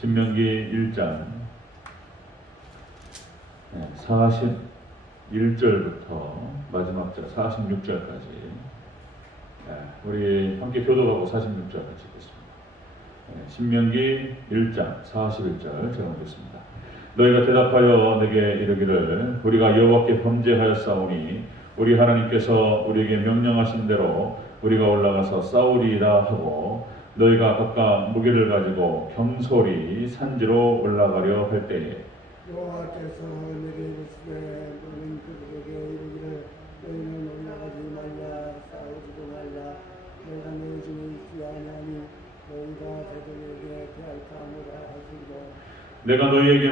신명기 1장 41절부터 마지막 절 46절까지 우리 함께 교독하고 46절 같이 읽겠습니다. 신명기 1장 41절 제가 읽겠습니다. 너희가 대답하여 내게 이르기를 우리가 여호와께 범죄하였사오니 우리 하나님께서 우리에게 명령하신 대로 우리가 올라가서 싸우리이다 하고 너희가 각각 무기를 가지고 경솔히 산지로 올라가려 할 때에 여호와께서 내게 이르시되 너는 그들에게 이르기를 너희는 올라가지 말라 싸우지도 말라 내가 너희 중에 있지 아니하니 너희가 저들에게 피할까 하노라 하시고 내가 너희에게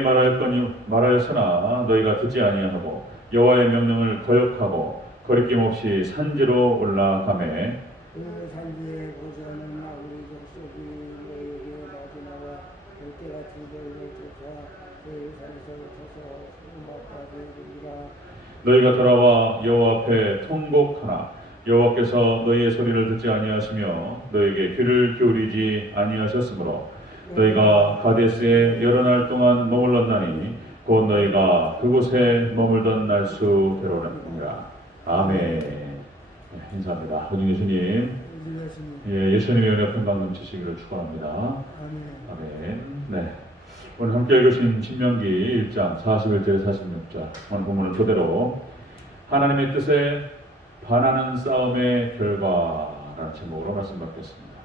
말하였으나 너희가 듣지 아니하고 여호와의 명령을 거역하고 거리낌 없이 산지로 올라가매 그 산지에 거주하는 아우리 족속이 너희에게 나타나와 열대같이 너희를 쫓아 그 산에서 쳐서 수마까지 이르리라. 너희가 돌아와 여호와 앞에 통곡하나 여호와께서 너희의 소리를 듣지 아니하시며 너희에게 귀를 기울이지 아니하셨으므로 너희가 가데스에 여러 날 동안 머물렀나니 곧 너희가 그곳에 머물던 날수대로니라. 아멘. 인사합니다. 오늘 예수님, 예수님의 은혜 평강 넘치시기를 축원합니다. 아멘. 네. 오늘 함께 읽으신 신명기 1장 41절 46절 오늘 본문을 토대로 하나님의 뜻에 반하는 싸움의 결과라는 제목으로 말씀 받겠습니다.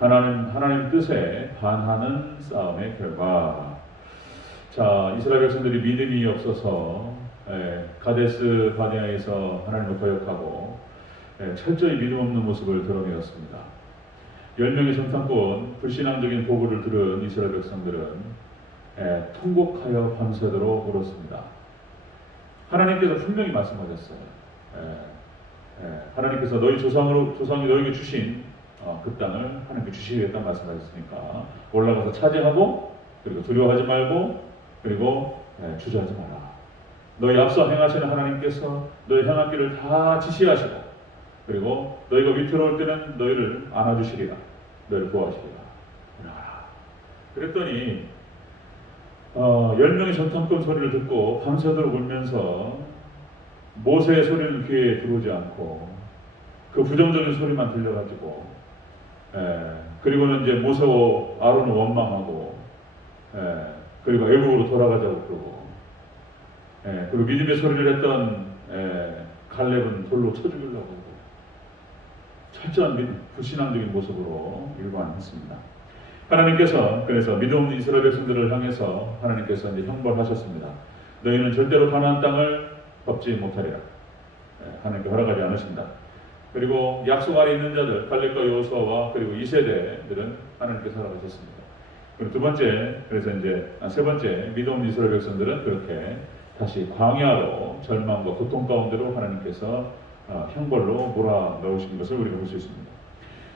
하나님 뜻에 반하는 싸움의 결과. 자, 이스라엘 백성들이 믿음이 없어서 가데스 바네아에서 하나님을 거역하고 철저히 믿음 없는 모습을 드러내었습니다. 10명의 정탐꾼 불신앙적인 보고를 들은 이스라엘 백성들은 통곡하여 밤새도록 울었습니다. 하나님께서 분명히 말씀하셨어요. 하나님께서 너희 조상이 너에게 주신 그 땅을 하나님께 주시겠다는 말씀하셨으니까 올라가서 차지하고 그리고 두려워하지 말고 그리고 주저하지 마라. 너희 앞서 행하시는 하나님께서 너희 행할 길을 다 지시하시고 그리고 너희가 위태로울 때는 너희를 안아주시리라. 너희를 도와주시리라. 그랬더니 10명의 전탐꾼 소리를 듣고 밤새도록 울면서 모세의 소리는 귀에 들어오지 않고 그 부정적인 소리만 들려가지고 그리고는 이제 모세와 아론을 원망하고 그리고 애국으로 돌아가자고 그러고 그리고 믿음의 소리를 했던 갈렙은 돌로 쳐 죽이려고 하고 철저한 불신앙적인 모습으로 일관했습니다. 하나님께서 그래서 믿음 없는 이스라엘 백성들을 향해서 하나님께서 이제 형벌하셨습니다. 너희는 절대로 가나안 땅을 밟지 못하리라. 하나님께 허락하지 않으신다. 그리고 약속 아래 있는 자들 갈렙과 여호수아와 그리고 2세대들은 하나님께서 허락하셨습니다. 그리고 세 번째 믿음 없는 이스라엘 백성들은 그렇게 다시 광야로 절망과 고통 가운데로 하나님께서 형벌로 몰아넣으신 것을 우리가 볼 수 있습니다.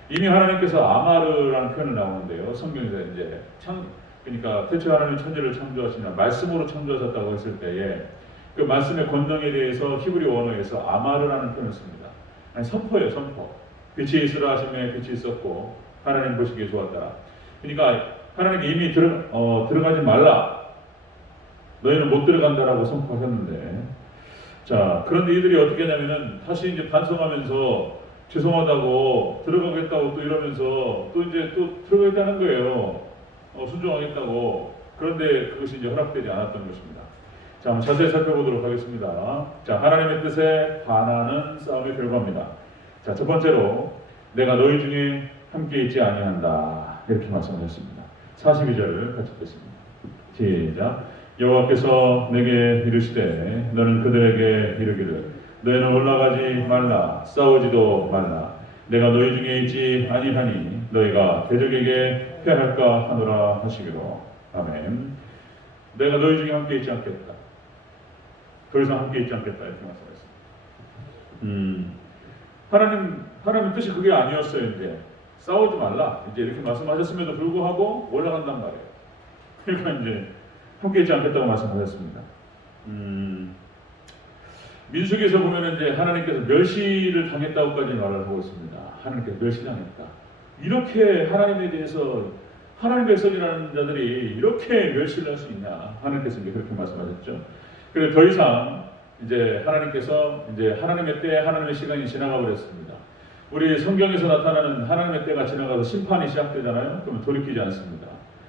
이미 하나님께서 아마르라는 표현을 나오는데요. 성경에서 이제 그러니까 태초에 하나님 천지를 창조하시냐 말씀으로 창조하셨다고 했을 때에 그 말씀의 권능에 대해서 히브리 원어에서 아마르라는 표현을 씁니다. 아니 선포예요, 선포. 빛이 있으라 하심에 빛이 있었고 하나님 보시기에 좋았다. 그러니까 하나님이 이미 들어가지 말라. 너희는 못 들어간다라고 선포하셨는데, 자 그런데 이들이 어떻게 하냐면은 다시 이제 반성하면서 죄송하다고 들어가겠다고 또 이러면서 또 이제 또 들어가겠다는 거예요. 순종하겠다고. 그런데 그것이 이제 허락되지 않았던 것입니다. 자, 한번 자세히 살펴보도록 하겠습니다. 자, 하나님의 뜻에 반하는 싸움의 결과입니다. 자, 첫 번째로 내가 너희 중에 함께 있지 아니한다. 이렇게 말씀하셨습니다. 42절을 같이 읽겠습니다. 시작. 여호와께서 내게 이르시되 너는 그들에게 이르기를 너희는 올라가지 말라 싸우지도 말라 내가 너희 중에 있지 아니하니 너희가 대적에게 패할까 하노라 하시기로. 아멘. 내가 너희 중에 함께 있지 않겠다. 더 이상 함께 있지 않겠다 이렇게 말씀하셨습니다. 하나님 뜻이 그게 아니었어요. 이제 싸우지 말라 이제 이렇게 말씀하셨음에도 불구하고 올라간단 말이에요. 그러니까 이제 함께 있지 않겠다고 말씀하셨습니다. 민수기에서 보면 이제 하나님께서 멸시를 당했다고까지 말을 하고 있습니다. 하나님께서 멸시당했다. 이렇게 하나님에 대해서 하나님 백성이라는 자들이 이렇게 멸시를 할 수 있냐? 하나님께서 이제 그렇게 말씀하셨죠. 그래서 더 이상 이제 하나님께서 이제 하나님의 때 하나님의 시간이 지나가 버렸습니다. 우리 성경에서 나타나는 하나님의 때가 지나가서 심판이 시작되잖아요. 그러면 돌이키지 않습니다.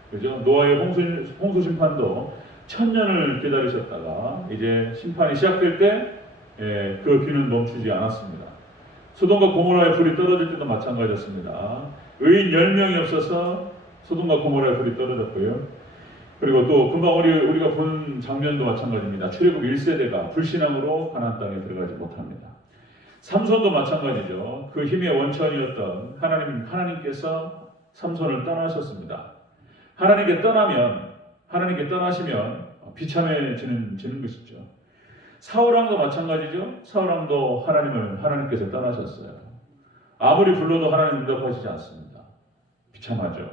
그죠? 노아의 홍수 심판도 1000년을 기다리셨다가 이제 심판이 시작될 때 그 비는 멈추지 않았습니다. 소돔과 고모라의 불이 떨어질 때도 마찬가지였습니다. 의인 10명이 없어서 소돔과 고모라의 불이 떨어졌고요. 그리고 또 금방 우리가 본 장면도 마찬가지입니다. 출애굽 1세대가 불신앙으로 가나안 땅에 들어가지 못합니다. 삼손도 마찬가지죠. 그 힘의 원천이었던 하나님께서 삼손을 떠나셨습니다. 하나님께 떠나시면 비참해지는 것이죠. 사울왕도 마찬가지죠. 사울왕도 하나님께서 떠나셨어요. 아무리 불러도 하나님 응답하시지 않습니다. 비참하죠.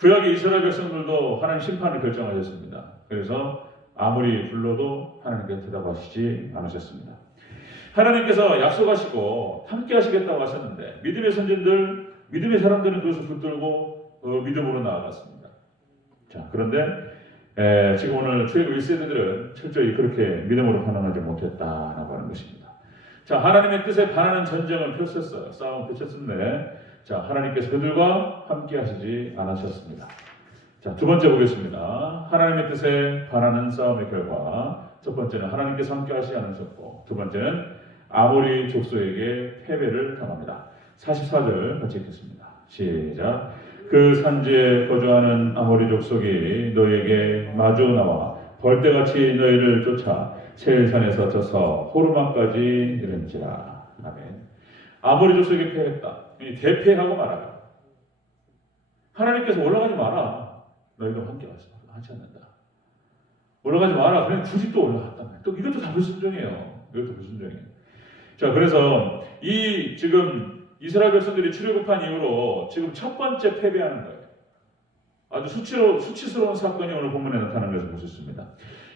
구약의 이스라엘 백성들도 하나님 심판을 결정하셨습니다. 그래서 아무리 불러도 하나님께서 대답하시지 않으셨습니다. 하나님께서 약속하시고 함께 하시겠다고 하셨는데 믿음의 사람들은 그것을 붙들고 믿음으로 나아갔습니다. 자, 그런데 지금 오늘 출애굽 1세대들은 철저히 그렇게 믿음으로 반응하지 못했다라고 하는 것입니다. 자, 하나님의 뜻에 반하는 전쟁을 펼쳤어요. 싸움을 펼쳤는데 자, 하나님께서 그들과 함께 하시지 않으셨습니다. 자, 두 번째 보겠습니다. 하나님의 뜻에 반하는 싸움의 결과 첫 번째는 하나님께서 함께 하시지 않으셨고 두 번째는 아모리 족속에게 패배를 당합니다. 44절 같이 읽겠습니다. 시작. 그 산지에 거주하는 아모리 족속이 너에게 마주 나와 벌떼같이 너희를 쫓아 세일산에서 져서 호르마까지 이른지라. 아멘. 아모리 족속이 패했다. 대패하고 말아요. 하나님께서 올라가지 마라. 너희도 함께 하지 않는다. 올라가지 마라. 그냥 굳이 또 올라갔단 말이에요. 또 이것도 다 불순종이에요. 이것도 불순종이에요. 자, 그래서 지금 이스라엘 백성들이 출애굽한 이후로 지금 첫 번째 패배하는 거예요. 아주 수치스러운 사건이 오늘 본문에 나타나는 것을 볼 수 있습니다.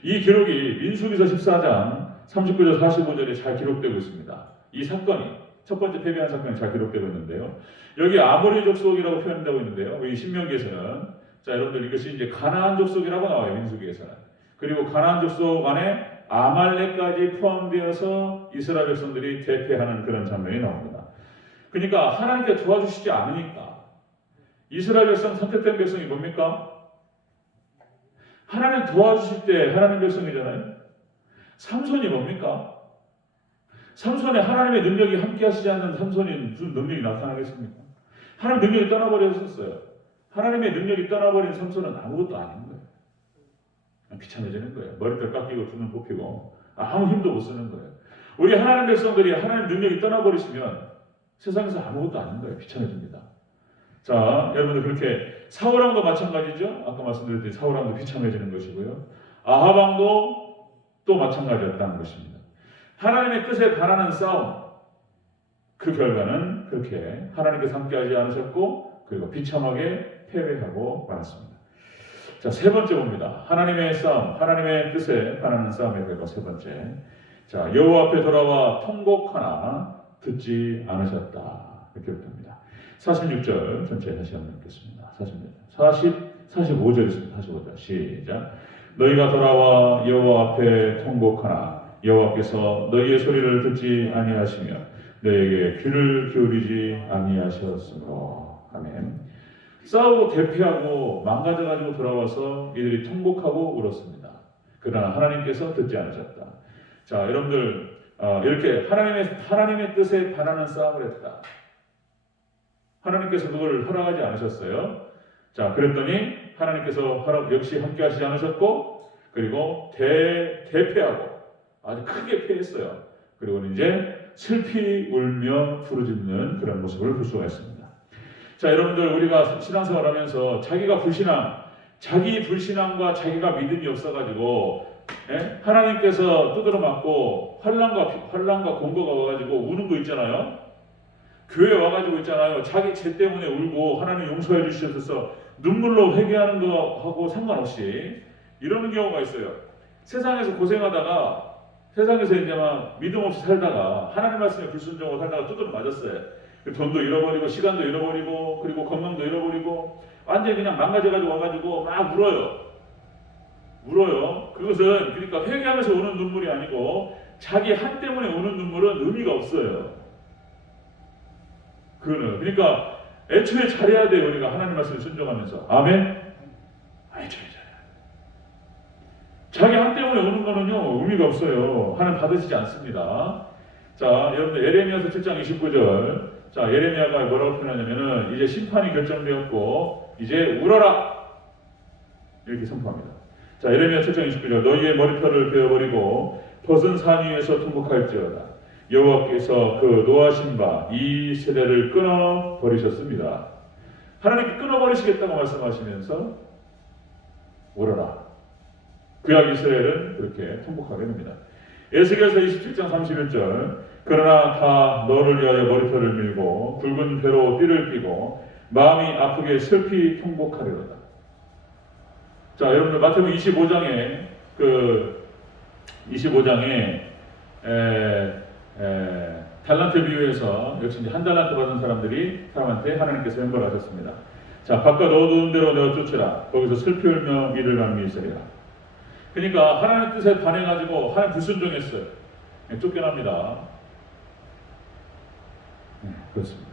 이 기록이 민수기서 14장 39절 45절에 잘 기록되고 있습니다. 이 사건이 첫 번째 패배한 사건이 잘 기록되고 있는데요. 여기 아모리 족속이라고 표현되고 있는데요. 이 신명기에서는 자, 여러분들 이것이 이제 가나안 족속이라고 나와요. 민수기에서는. 그리고 가나안 족속 안에 아말렉까지 포함되어서 이스라엘 백성들이 대패하는 그런 장면이 나옵니다. 그러니까 하나님께 도와주시지 않으니까 이스라엘 백성 선택된 백성이 뭡니까? 하나님 도와주실 때 하나님 백성이잖아요. 삼손이 뭡니까? 삼손에 하나님의 능력이 함께 하시지 않는 삼손이 무슨 능력이 나타나겠습니까? 하나님 능력이 떠나버렸었어요. 하나님의 능력이 떠나버린 삼손은 아무것도 아닌 거예요. 비참해지는 거예요. 머리털 깎이고 두 눈 뽑히고 아무 힘도 못 쓰는 거예요. 우리 하나님 백성들이 하나님 능력이 떠나버리시면 세상에서 아무것도 아닌 거예요. 비참해집니다. 자, 여러분들 그렇게 사울왕도 마찬가지죠. 아까 말씀드렸듯이 사울왕도 비참해지는 것이고요. 아합왕도 또 마찬가지였다는 것입니다. 하나님의 뜻에 반하는 싸움, 그 결과는 그렇게 하나님께서 함께하지 않으셨고 그리고 비참하게 패배하고 말았습니다. 자, 세 번째 봅니다. 하나님의 싸움, 하나님의 뜻에 반하는 싸움의 결과 세 번째. 자, 여호와 앞에 돌아와 통곡하나 듣지 않으셨다. 이렇게 기록됩니다. 46절 전체 다시 한번 읽겠습니다. 45절 있습니다. 45절 시작. 너희가 돌아와 여호와 앞에 통곡하나 여호와께서 너희의 소리를 듣지 아니하시며 너희에게 귀를 기울이지 아니하셨으므로. 아멘. 싸우고 대피하고 망가져가지고 돌아와서 이들이 통곡하고 울었습니다. 그러나 하나님께서 듣지 않으셨다. 자, 여러분들 이렇게 하나님의 뜻에 반하는 싸움을 했다. 하나님께서 그걸 허락하지 않으셨어요. 자, 그랬더니 하나님께서 역시 함께 하시지 않으셨고 그리고 대패하고 아주 크게 패했어요. 그리고 이제 슬피 울며 부르짖는 그런 모습을 볼 수가 있습니다. 자, 여러분들 우리가 신앙생활하면서 자기 불신앙과 자기가 믿음이 없어가지고 하나님께서 두드러 맞고 환난과 공고가 와가지고 우는 거 있잖아요. 교회 와가지고 있잖아요. 자기 죄 때문에 울고 하나님 용서해 주셔서 눈물로 회개하는 거하고 상관없이 이러는 경우가 있어요. 세상에서 고생하다가 세상에서 이제 막 믿음 없이 살다가 하나님 말씀에 불순종하고 살다가 두드러 맞았어요. 돈도 잃어버리고 시간도 잃어버리고 그리고 건강도 잃어버리고 완전히 그냥 망가져가지고 와가지고 막 울어요. 그것은 그러니까 회개하면서 우는 눈물이 아니고 자기 한 때문에 우는 눈물은 의미가 없어요. 그거는 그러니까 애초에 잘해야 돼요. 우리가 하나님 말씀을 순종하면서. 아멘. 애초에 잘해야 돼. 자기 한 때문에 우는 거는요 의미가 없어요. 하나님 받으시지 않습니다. 자, 여러분들 예레미야서 7장 29절. 자, 예레미야가 뭐라고 표현하냐면은 이제 심판이 결정되었고 이제 울어라 이렇게 선포합니다. 자, 예레미야 7장 29절. 너희의 머리털을 베어버리고 벗은 산 위에서 통곡할지어다. 여호와께서 그 노하신 바 이 세대를 끊어 버리셨습니다. 하나님께 끊어 버리시겠다고 말씀하시면서 울어라. 구약 이스라엘은 그렇게 통곡하게 됩니다. 에스겔서 27장 31절. 그러나 다 너를 위하여 머리털을 밀고 굵은 배로 띠를 띠고 마음이 아프게 슬피 통곡하리로다. 자, 여러분들 마태복음 25장에 달란트 비유에서 역시 이제 한 달란트 받은 사람한테 하나님께서 형벌하셨습니다. 자, 바깥 어두운 데로 내어 쫓으라. 거기서 슬피 울며 이를 나누며 있으리라. 그러니까 하나님 뜻에 반해가지고 하나님 불순종했어요. 쫓겨납니다. 그렇습니다.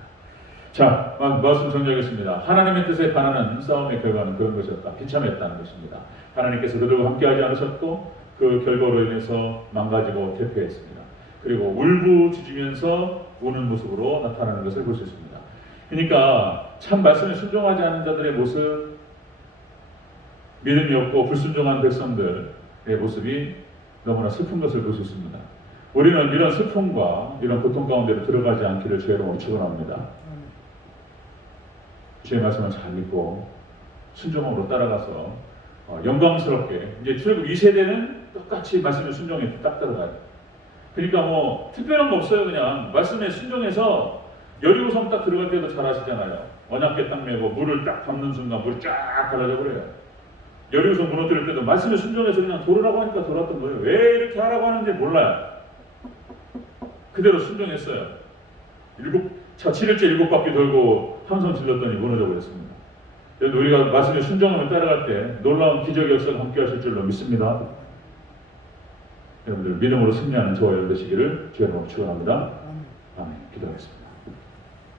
자, 말씀 정리하겠습니다. 하나님의 뜻에 반하는 싸움의 결과는 그런 것이었다. 비참했다는 것입니다. 하나님께서 그들과 함께하지 않으셨고 그 결과로 인해서 망가지고 퇴폐했습니다. 그리고 울부짖으면서 우는 모습으로 나타나는 것을 볼 수 있습니다. 그러니까 참 말씀에 순종하지 않은 자들의 모습, 믿음이 없고 불순종한 백성들의 모습이 너무나 슬픈 것을 볼 수 있습니다. 우리는 이런 슬픔과 이런 고통 가운데로 들어가지 않기를 주의 이름으로 축원합니다. 주의 말씀을 잘 믿고 순종으로 따라가서 영광스럽게 이제 출애굽 2세대는 똑같이 말씀에 순종해 딱 따라가요. 그러니까 뭐 특별한 거 없어요. 그냥 말씀에 순종해서 여리고성 딱 들어갈 때도 잘 아시잖아요. 언약궤 딱 메고 물을 딱 밟는 순간 물이 쫙 갈라져 버려요. 여리고성 무너뜨릴 때도 말씀에 순종해서 그냥 돌으라고 하니까 돌았던 거예요. 왜 이렇게 하라고 하는지 몰라요. 그대로 순종했어요. 7일째 7바퀴 돌고 함성 질렀더니 무너져 버렸습니다. 우리가 말씀에 순종하며 따라갈 때 놀라운 기적 역사가 함께 하실 줄로 믿습니다. 여러분들 믿음으로 승리하는 저와 여러분 되시기를 주의 이름으로 축원합니다. 아멘. 기도하겠습니다.